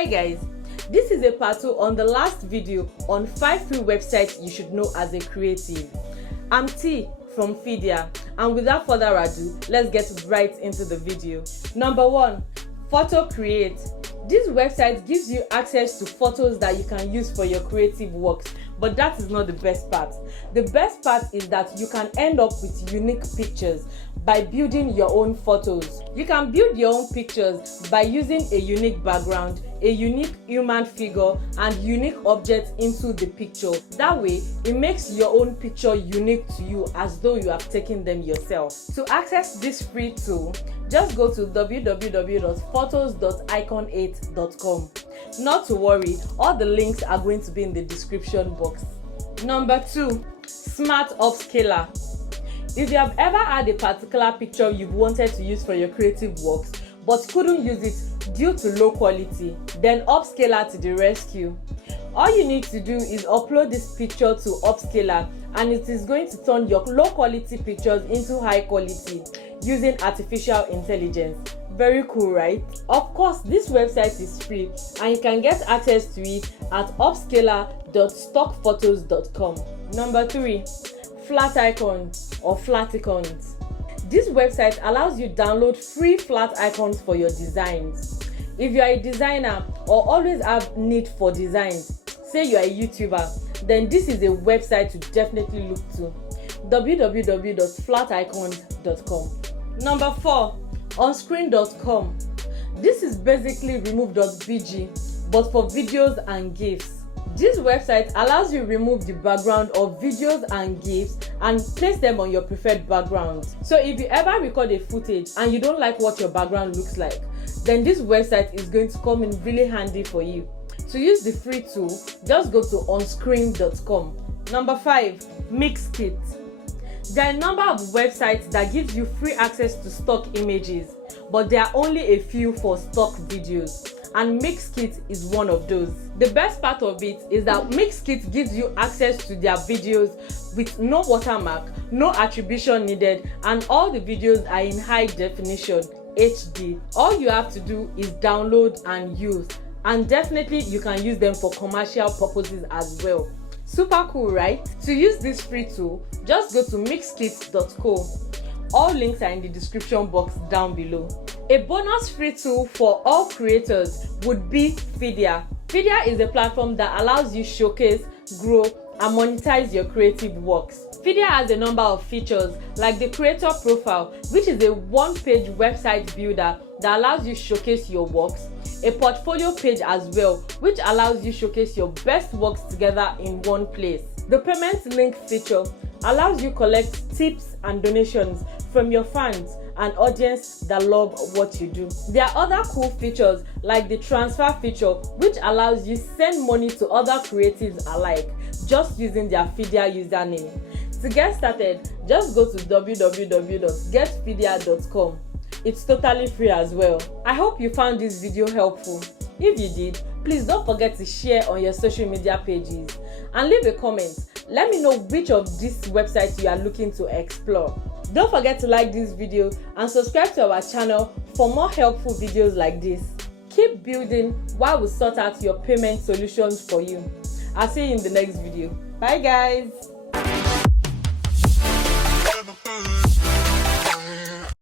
Hi guys, this is a part 2 on the last video on 5 free websites you should know as a creative. I'm T from Fidia, and without further ado, let's get right into the video. Number 1, Photocreate. This website gives you access to photos that you can use for your creative works, but that is not the best part. The best part is that you can end up with unique pictures by building your own photos. You can build your own pictures by using a unique background, a unique human figure, and unique objects into the picture. That way, it makes your own picture unique to you as though you have taken them yourself. To access this free tool, just go to www.photos.icon8.com. Not to worry, all the links are going to be in the description box. Number 2, Smart Upscaler. If you have ever had a particular picture you've wanted to use for your creative works but couldn't use it due to low quality, then Upscaler to the rescue. All you need to do is upload this picture to Upscaler and it is going to turn your low quality pictures into high quality using artificial intelligence. Very cool, right? Of course, this website is free and you can get access to it at upscaler.stockphotos.com. Number 3, Flaticon or Flaticon. This website allows you to download free flat icons for your designs. If you are a designer or always have need for designs, say you are a YouTuber, then this is a website to definitely look to. www.flaticon.com. Number 4, OnScreen.com. This is basically remove.bg but for videos and GIFs. This website allows you to remove the background of videos and GIFs and place them on your preferred background. So if you ever record a footage and you don't like what your background looks like, then this website is going to come in really handy for you. To use the free tool, just go to OnScreen.com. Number 5, Mixkit. There are a number of websites that gives you free access to stock images, but there are only a few for stock videos, and Mixkit is one of those. The best part of it is that Mixkit gives you access to their videos with no watermark, no attribution needed, and all the videos are in high definition HD. All you have to do is download and use, and definitely you can use them for commercial purposes as well. Super cool, right? To use this free tool, just go to mixkit.co. All links are in the description box down below. A bonus free tool for all creators would be Fidia. Fidia is a platform that allows you showcase, grow, and monetize your creative works. Fidia has a number of features like the creator profile, which is a one-page website builder that allows you showcase your works, a portfolio page as well, which allows you showcase your best works together in one place. The payment link feature allows you collect tips and donations from your fans and audience that love what you do. There are other cool features like the transfer feature, which allows you send money to other creatives alike just using their Fidia username. To get started, just go to www.getfidia.com. It's totally free as well. I hope you found this video helpful. If you did, please don't forget to share on your social media pages and leave a comment. Let me know which of these websites you are looking to explore. Don't forget to like this video and subscribe to our channel for more helpful videos like this. Keep building while we sort out your payment solutions for you. I'll see you in the next video. Bye guys.